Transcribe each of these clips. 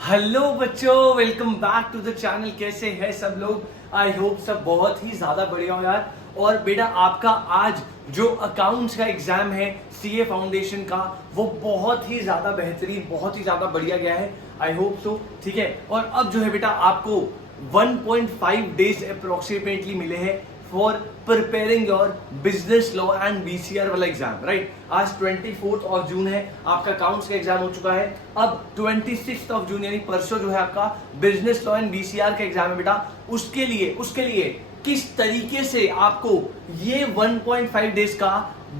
Hello बच्चों, welcome back to the channel. कैसे हैं सब लोग? आई होप सब बहुत ही ज्यादा बढ़िया हो यार। और बेटा आपका आज जो अकाउंट्स का एग्जाम है सीए फाउंडेशन का, वो बहुत ही ज्यादा बेहतरीन, बहुत ही ज्यादा बढ़िया गया है। आई होप सो, ठीक है। और अब जो है बेटा आपको 1.5 डेज अप्रोक्सीमेटली मिले हैं for preparing your business law and BCR वाला एग्जाम, राइट। आज 24 ऑफ जून है, आपका अकाउंट्स का एग्जाम हो चुका है। अब 26 ऑफ जून यानी परसों जो है आपका बिजनेस लॉ एंड बीसीआर का एग्जाम है बेटा। उसके लिए किस तरीके से आपको ये 1.5 डेज का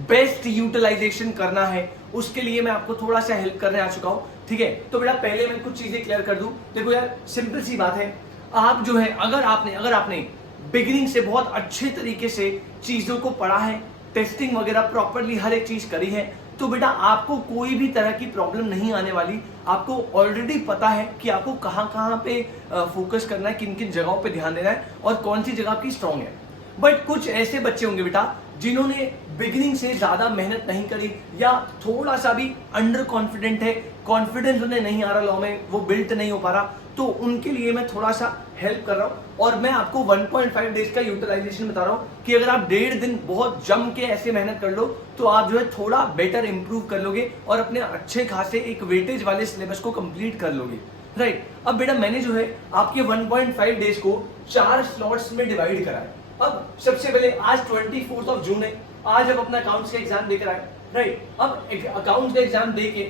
बेस्ट यूटिलाइजेशन करना है, उसके लिए मैं आपको थोड़ा सा हेल्प करने आ चुका हूं, ठीक है। तो बेटा पहले मैं कुछ चीजें क्लियर कर दूं। देखो यार, सिंपल सी बात है, आप जो है अगर आपने बिगिनिंग से बहुत अच्छे तरीके से चीजों को पढ़ा है, टेस्टिंग वगैरह प्रॉपरली हर एक चीज करी है, तो बेटा आपको कोई भी तरह की प्रॉब्लम नहीं आने वाली। आपको ऑलरेडी पता है कि आपको कहां पे फोकस करना है, किन किन जगहों पे ध्यान देना है और कौन सी जगह आपकी स्ट्रांग है। बट कुछ ऐसे बच्चे होंगे बेटा जिन्होंने बिगिनिंग से ज्यादा मेहनत नहीं करी या थोड़ा सा भी अंडर कॉन्फिडेंट है, कॉन्फिडेंस उन्हें नहीं आ रहा लॉ में, वो बिल्ट नहीं हो पा रहा, तो उनके लिए मैं थोड़ा सा हेल्प कर रहा हूं। और मैं आपको 1.5 डेज का यूटिलाइजेशन बता रहा हूं कि अगर आप 1.5 दिन बहुत जम के ऐसे मेहनत कर लो तो आप जो है थोड़ा बेटर इंप्रूव कर लोगे और अपने अच्छे खासे एक वेटेज वाले सिलेबस को कंप्लीट कर लोगे, राइट। अब बेटा मैंने जो है आपके 1.5 डेज को 4 स्लॉट्स में डिवाइड करा है। अब सबसे पहले आज 24 ऑफ जून है, आज आप अपना अकाउंट्स का एग्जाम देकर आए, राइट। अब अकाउंट्स का एग्जाम दे के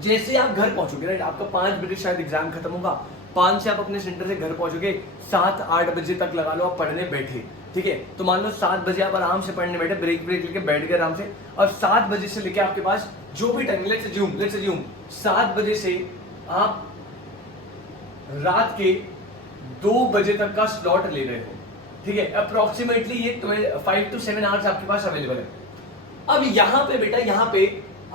जैसे आप घर पहुंचोगे, राइट, आपका 5 बजे शायद एग्जाम खत्म होगा, 5 से आप अपने सेंटर से घर पहुंचोगे, 7-8 बजे तक लगा लो आप पढ़ने बैठे, ठीक है। तो मान लो 7 बजे आप आराम से पढ़ने बैठे, ब्रेक लेके बैठ गए आराम से, और 7 बजे से लेके आपके पास जो भी टाइम, लेट्स अज्यूम 7 बजे से आप रात के 2 बजे तक का स्लॉट ले रहे हो, ठीक है। अप्रोक्सीमेटली ये 5 to 7 आवर्स आपके पास अवेलेबल है। अब यहाँ पे बेटा, यहाँ पे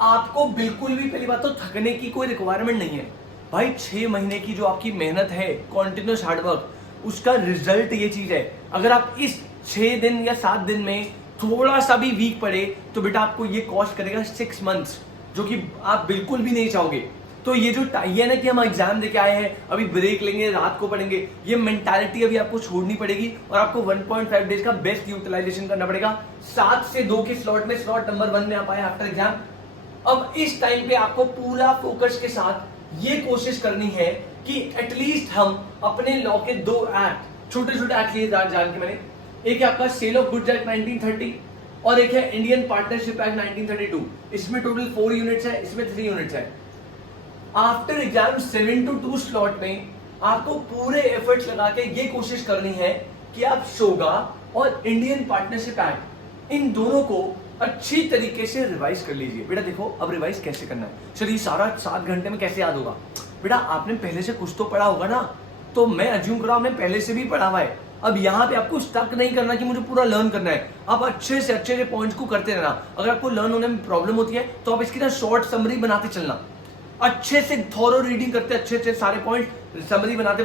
आपको बिल्कुल भी, पहली बात तो थकने की कोई रिक्वायरमेंट नहीं है भाई। 6 महीने की जो आपकी मेहनत है, कॉन्टिन्यूस हार्डवर्क, उसका रिजल्ट ये चीज है। अगर आप इस 6 दिन या 7 दिन में थोड़ा सा भी वीक पड़े तो बेटा आपको ये कॉस्ट करेगा 6 मंथ्स, जो कि आप बिल्कुल भी नहीं चाहोगे। तो ये जो ये ना कि हम एग्जाम देके आए हैं, अभी ब्रेक लेंगे, रात को पढ़ेंगे, ये मेंटालिटी अभी आपको छोड़नी पड़ेगी और आपको 1.5 डेज का बेस्ट यूटिलाइजेशन करना पड़ेगा। 7 से 2 के स्लॉट में, स्लॉट नंबर 1 में आप आए आफ्टर एग्जाम। अब इस टाइम पे आपको पूरा फोकस के साथ ये कोशिश करनी है कि एटलीस्ट हम अपने लॉ के 2 एक्ट, छोटे छोटे एक्ट लिए जान के मैंने, एक है आपका सेल ऑफ गुड्स एक्ट 1930 और एक है इंडियन पार्टनरशिप एक्ट 1932। इसमें टोटल 4 यूनिट्स है, इसमें 3 यूनिट्स है। आफ्टर एग्जाम 7 to 2 स्लॉट में आपको पूरे एफर्ट्स लगा के ये कोशिश करनी है कि आप शोगा और इंडियन पार्टनरशिप एक्ट, इन दोनों को अच्छी तरीके से रिवाइज कर लीजिए। बेटा देखो, अब रिवाइज कैसे करना है, चलिए सारा 7 घंटे में कैसे याद होगा? बेटा आपने पहले से कुछ तो पढ़ा होगा ना, तो मैं अज्यूम कर रहा हूं आपने पहले से भी पढ़ा हुआ है। अब यहाँ पे आपको स्टक नहीं करना कि मुझे पूरा लर्न करना है, आप अच्छे से पॉइंट्स को करते रहना। अगर आपको लर्न होने में प्रॉब्लम होती है तो आप इसकी ना शॉर्ट समरी बनाते चलना, अच्छे से थोरो रीडिंग करते, अच्छे सारे पॉइंट समरी बनाते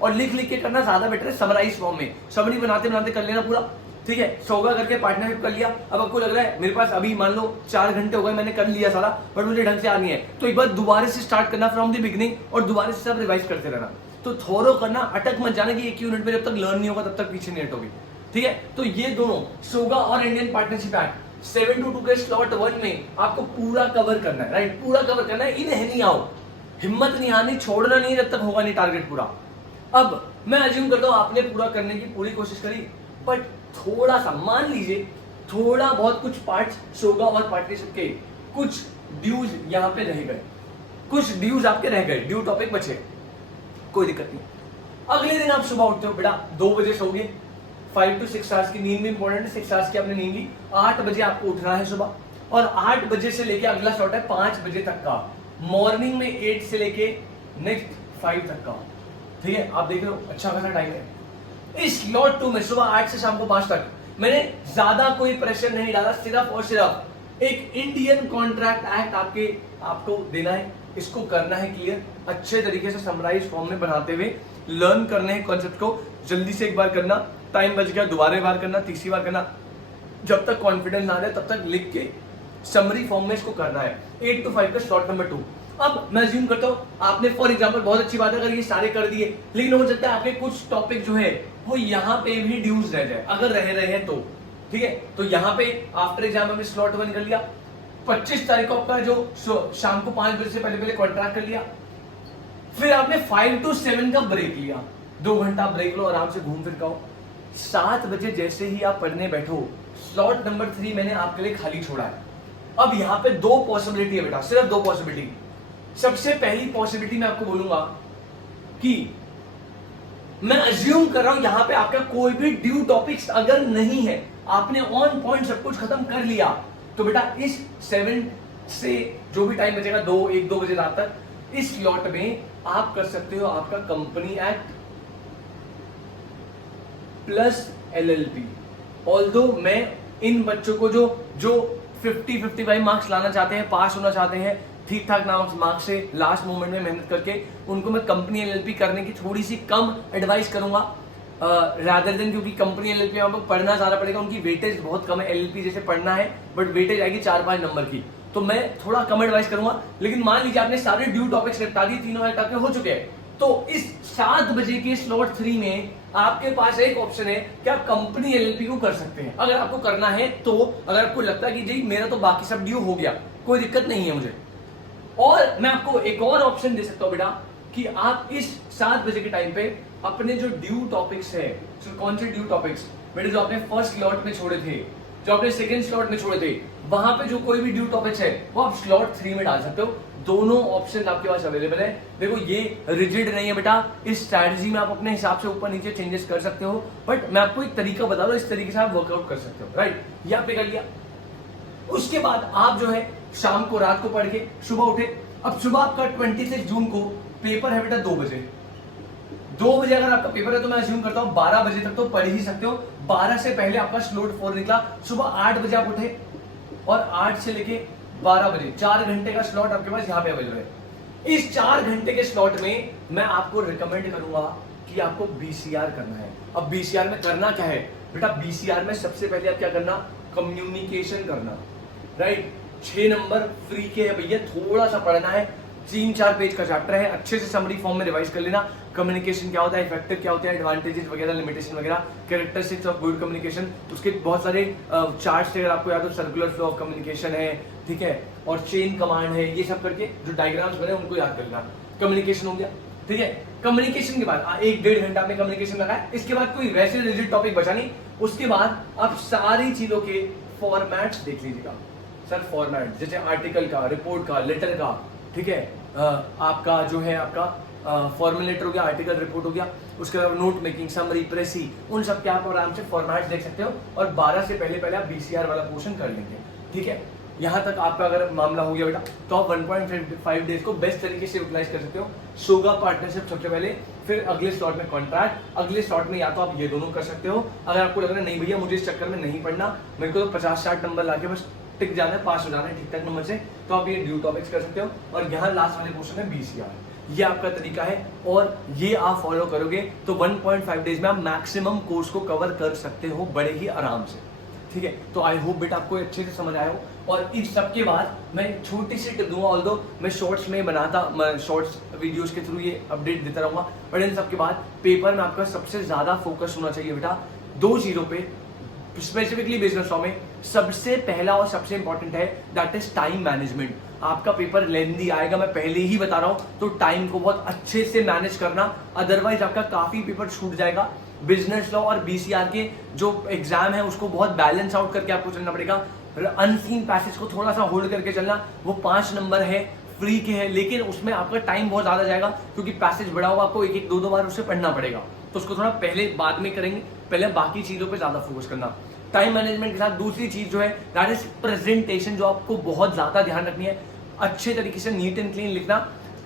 और लिख के करना ज्यादा बेटर है। समराइज फॉर्म में समरी बनाते कर लेना पूरा, ठीक है। सोगा करके पार्टनरशिप कर लिया। अब आपको लग रहा है मेरे पास अभी मान लो 4 घंटे हो गए, मैंने कर लिया सारा, बट मुझे ढंग से आ नहीं है, तो एक बार दोबारा से स्टार्ट करना फ्रॉम द बिगिनिंग और दोबारा से सब रिवाइज करते रहना। तो थोरो करना, अटक मत जाना कि एक यूनिट में जब तक लर्न नहीं होगा तब तक पीछे नहीं हटोगे, ठीक है। तो ये दोनों सोगा और इंडियन पार्टनरशिप एक्ट 7 to 2 के स्लॉट 1 में आपको पूरा कवर करना है, राइट, पूरा कवर करना है। इन्हें नहीं आओ, हिम्मत नहीं आनी, छोड़ना नहीं जब तक होगा नहीं टारगेट पूरा। अब मैं अज्यूम करता हूं आपने पूरा करने की पूरी कोशिश करी, बट थोड़ा सा, मान लीजिए थोड़ा बहुत कुछ पार्ट्स सोगा और पार्टनरशिप के कुछ ड्यूज यहां पे रह गए, कुछ ड्यूज आपके रह गए, ड्यू टॉपिक बचे, कोई दिक्कत नहीं। अगले दिन आप सुबह उठते हो बेटा, 2 बजे सोगे, 5 to 6 आवर्स की नींद भी इंपॉर्टेंट है, 6 आवर्स की आपने नींद ली, 8 बजे आपको उठना है सुबह, और 8 बजे से लेके अगला स्लॉट है 5 बजे तक का, मॉर्निंग में 8 से लेके नेक्स्ट 5 तक का, ठीक है। आप देख लो अच्छा खासा टाइम है। इस स्लॉट 2 में सुबह 8 से शाम को 5 तक मैंने ज्यादा कोई प्रेशर नहीं डाला, सिर्फ और सिर्फ एक इंडियन कॉन्ट्रैक्ट एक्ट आपको देना है, इसको करना है क्लियर, अच्छे तरीके से समराइज फॉर्म में बनाते हुए लर्न करने हैं कॉन्सेप्ट को, जल्दी से एक बार करना, टाइम बच गया दोबारा बार करना, तीसरी बार करना, जब तक कॉन्फिडेंस ना आ जाए तब तक लिख के समरी फॉर्म में इसको करना है। 8 to 5 का स्लॉट नंबर 2। अब मैं अज्यूम करता हूं आपने फॉर एग्जांपल बहुत अच्छी बात है अगर ये सारे कर दिए, लेकिन हो सकता है आपके कुछ टॉपिक जो है वो यहाँ पे भी ड्यूज रह जाए, अगर रह रहे हैं तो ठीक है। तो यहाँ पे आफ्टर एग्जाम हमने स्लॉट 1 कर लिया, 25 तारीख को आपका जो शाम को 5 बजे से पहले पहले कॉन्ट्रैक्ट कर लिया, फिर आपने 5 to 7 का ब्रेक लिया, 2 घंटा ब्रेक लो, आराम से घूम फिर के आओ। 7 बजे जैसे ही आप पढ़ने बैठो, स्लॉट नंबर 3 मैंने आपके लिए खाली छोड़ा है। अब यहाँ पे 2 पॉसिबिलिटी है बेटा, सिर्फ 2 पॉसिबिलिटी। सबसे पहली पॉसिबिलिटी मैं आपको बोलूंगा कि मैं अज्यूम कर रहा हूं यहां पे आपका कोई भी ड्यू टॉपिक्स अगर नहीं है, आपने ऑन पॉइंट सब कुछ खत्म कर लिया, तो बेटा इस 7 से जो भी टाइम बचेगा 1-2 बजे रात तक, इस स्लॉट में आप कर सकते हो आपका company act plus LLB. Although मैं इन बच्चों को जो 50-55 मार्क्स लाना चाहते हैं, पास होना चाहते हैं ठीक ठाक मार्क्स से, लास्ट मोमेंट में मेहनत करके, उनको मैं कंपनी एलएलबी करने की थोड़ी सी कम एडवाइस करूंगा रादर देन, क्योंकि कंपनी एलएलबी में आपको पढ़ना ज्यादा पड़ेगा, उनकी वेटेज बहुत कम है। एलएलबी जैसे पढ़ना है बट वेटेज आएगी 4-5 नंबर की, तो मैं थोड़ा कम एडवाइस करूंगा। लेकिन मान लीजिए आपने सारे ड्यू टॉपिक्स निपटा दिए, तीनों आपके हो चुके हैं, तो इस 7 बजे के स्लॉट 3 में आपके पास एक ऑप्शन है कि आप कंपनी एलएलबी को कर सकते हैं, अगर आपको करना है तो। अगर आपको लगता है कि जी मेरा तो बाकी सब ड्यू हो गया, कोई दिक्कत नहीं है मुझे, और मैं आपको एक और ऑप्शन दे सकता हूं बेटा कि आप इस 7 बजे के टाइम पे अपने जो ड्यू टॉपिक्स है, कौन से ड्यू टॉपिक्स बेटे, जो आपने फर्स्ट स्लॉट में छोड़े थे, जो आपने सेकंड स्लॉट में छोड़े थे, वहां पे जो कोई भी ड्यू टॉपिक्स है वो आप स्लॉट 3 में डाल सकते हो। दोनों ऑप्शन आपके पास अवेलेबल है। देखो ये रिजिड नहीं है बेटा, इस स्ट्रैटेजी में आप अपने हिसाब से ऊपर नीचे चेंजेस कर सकते हो, बट मैं आपको एक तरीका बता दूं, इस तरीके से आप वर्कआउट कर सकते हो, राइट। ये आपने कर लिया, उसके बाद आप जो है शाम को रात को पढ़ के सुबह उठे। अब सुबह आपका 26 जून को पेपर है बेटा 2 बजे। 2 बजे अगर आपका पेपर है तो मैं अज्यूम करता हूं 12 बजे तक तो पढ़ ही सकते हो। 12 से पहले आपका स्लॉट 4 निकला, सुबह 8 बजे आप उठे और 8 से लेके 12 बजे 4 घंटे का स्लॉट आपके पास यहाँ पे अवेलेबल है। इस 4 घंटे के स्लॉट में मैं आपको रिकमेंड करूंगा कि आपको बीसीआर करना है। अब बीसीआर में करना क्या है बेटा, बीसीआर में सबसे पहले आप क्या करना, कम्युनिकेशन करना, राइट। 6 नंबर फ्री के है भैया, थोड़ा सा पढ़ना है, 3-4 पेज का चैप्टर है, अच्छे से समरी फॉर्म में रिवाइज कर लेना। कम्युनिकेशन क्या होता है, इफेक्टिव क्या होते हैं, एडवांटेजेस वगैरह, लिमिटेशन वगैरह, कैरेक्टरिस्टिक्स ऑफ गुड कम्युनिकेशन, उसके बहुत सारे चार्ट्स अगर आपको याद हो, सर्कुलर फ्लो ऑफ कम्युनिकेशन है, ठीक है, और चेन कमांड है, ये सब करके जो डायग्राम्स बने उनको याद कर लेना। कम्युनिकेशन हो गया, ठीक है। कम्युनिकेशन के बाद 1-1.5 घंटा आपने कम्युनिकेशन लगाया, इसके बाद कोई वैसे रिजिड टॉपिक बचा नहीं। उसके बाद आप सारी चीजों के फॉर्मेट्स देख लीजिएगा। सर फॉर्मेट जैसे आर्टिकल का, रिपोर्ट का, लेटर का, ठीक है, आपका जो है आपका फॉर्मल लेटर हो गया, आर्टिकल, रिपोर्ट हो गया, उसके बाद नोट मेकिंग, समरी, प्रेसी, उन सब के आप आराम से फॉर्मेट देख सकते हो। और 12 से पहले पहले आप बीसीआर वाला पोर्शन कर लेंगे, ठीक है। यहाँ तक आपका अगर मामला हो गया बेटा, तो आप 1.5 डेज को बेस्ट तरीके से यूटिलाइज कर सकते हो। सोगा पार्टनरशिप सबसे पहले, फिर अगले स्लॉट में कॉन्ट्रैक्ट, अगले स्लॉट में या तो आप ये दोनों कर सकते हो। अगर आपको लग रहा है नहीं भैया मुझे इस चक्कर में नहीं पढ़ना, मेरे को तो 50-60 नंबर लाके बस टिक जाना है, पास हो जाना है ठीक ठाक नंबर से, तो आप ये ड्यू टॉपिक्स कर सकते हो। और यहाँ लास्ट वाले पोर्शन में बीसीआर, ये आपका तरीका है, और ये आप फॉलो करोगे तो 1.5 डेज में आप मैक्सिमम कोर्स को कवर कर सकते हो बड़े ही आराम से, ठीक है। तो आई होप बेटा आपको अच्छे से समझ आया हो। और इस सब के बाद मैं छोटी सी टिप दूंगा, ऑल्दो मैं शॉर्ट्स में बनाता, शॉर्ट्स वीडियोस के थ्रू ये अपडेट देता रहूंगा, बट इन सब के बाद पेपर में आपका सबसे ज्यादा फोकस होना चाहिए बेटा 2 चीजों पे, स्पेसिफिकली बिजनेस लॉ में। सबसे पहला और सबसे इंपॉर्टेंट है दैट इज टाइम मैनेजमेंट। आपका पेपर लेंदी आएगा, मैं पहले ही बता रहा हूं, तो टाइम को बहुत अच्छे से मैनेज करना, अदरवाइज आपका काफी पेपर छूट जाएगा। बिजनेस लॉ और बीसीआर के जो एग्जाम है उसको बहुत बैलेंस आउट करके आपको चलना पड़ेगा। अनसीन पैसेज को थोड़ा सा होल्ड करके चलना, वो 5 नंबर है, फ्री के है, लेकिन उसमें आपका टाइम बहुत ज्यादा जाएगा क्योंकि पैसेज बड़ा होगा, आपको 1-2 बार उसे पढ़ना पड़ेगा, तो उसको थोड़ा पहले बाद में करेंगे, पहले बाकी चीजों पे ज्यादा फोकस करना। टाइम मैनेजमेंट के साथ दूसरी चीज जो है दैट इज प्रेजेंटेशन, जो आपको बहुत ज्यादा ध्यान रखनी है। अच्छे तरीके से नीट एंड क्लीन लिखना,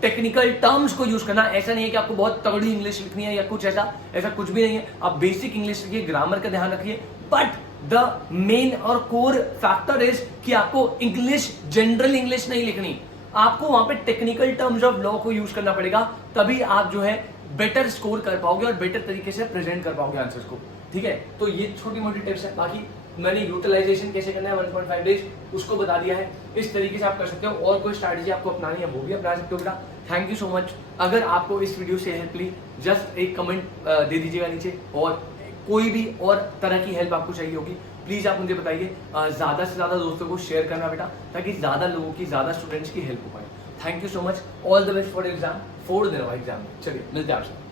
टेक्निकल टर्म्स को यूज करना। ऐसा नहीं है कि आपको बहुत तगड़ी इंग्लिश लिखनी है या कुछ ऐसा कुछ भी नहीं है। आप बेसिक इंग्लिश लिखिए, ग्रामर का ध्यान रखिए, बट द मेन और कोर फैक्टर इज कि आपको इंग्लिश, जनरल इंग्लिश नहीं लिखनी, आपको वहां पे टेक्निकल टर्म्स ऑफ लॉ को यूज करना पड़ेगा, तभी आप जो है बेटर स्कोर कर पाओगे और बेटर तरीके से प्रेजेंट कर पाओगे आंसर्स को, ठीक है। तो ये छोटी मोटी टिप्स है, बाकी मैंने यूटिलाइजेशन कैसे करना है 1.5 डेज उसको बता दिया है। इस तरीके से आप कर सकते हो, और कोई स्ट्रैटेजी आपको अपनानी है वो भी अपना सकते हो बेटा। Thank you so much. अगर आपको इस वीडियो से हेल्प ली, जस्ट एक कमेंट दे दीजिएगा नीचे, और कोई भी और तरह की हेल्प आपको चाहिए होगी प्लीज आप मुझे बताइए। ज्यादा से ज्यादा दोस्तों को शेयर करना बेटा, ताकि ज्यादा लोगों की, ज्यादा स्टूडेंट्स की हेल्प हो पाए। Thank you so much. All the best for exam, 4 दिन एग्जाम। चलिए मिलते हैं आपसे।